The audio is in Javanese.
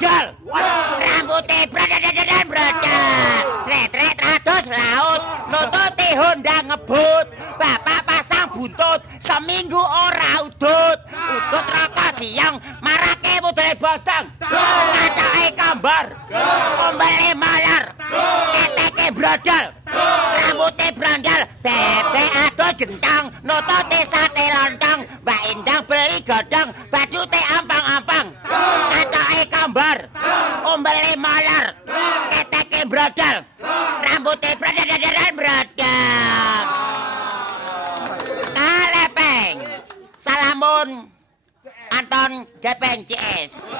brodol. Rambute brodol. Trek rados laut, nututi Honda ngebut. Bapak pasang buntut, seminggu ora udut. Udut rokok siang, marake mudune bodong. Katoke kambar, ombele malar. Keteke brodol, rambute brondol. Bebek adol gentong, nututi sate lontong. Mbak Indang beli godong, badute ampang-ampang. Katoke kambar, ombele malar. Keteke brodol, rambute brodol. Kalepeng. Salamun Anton Gepeng CS.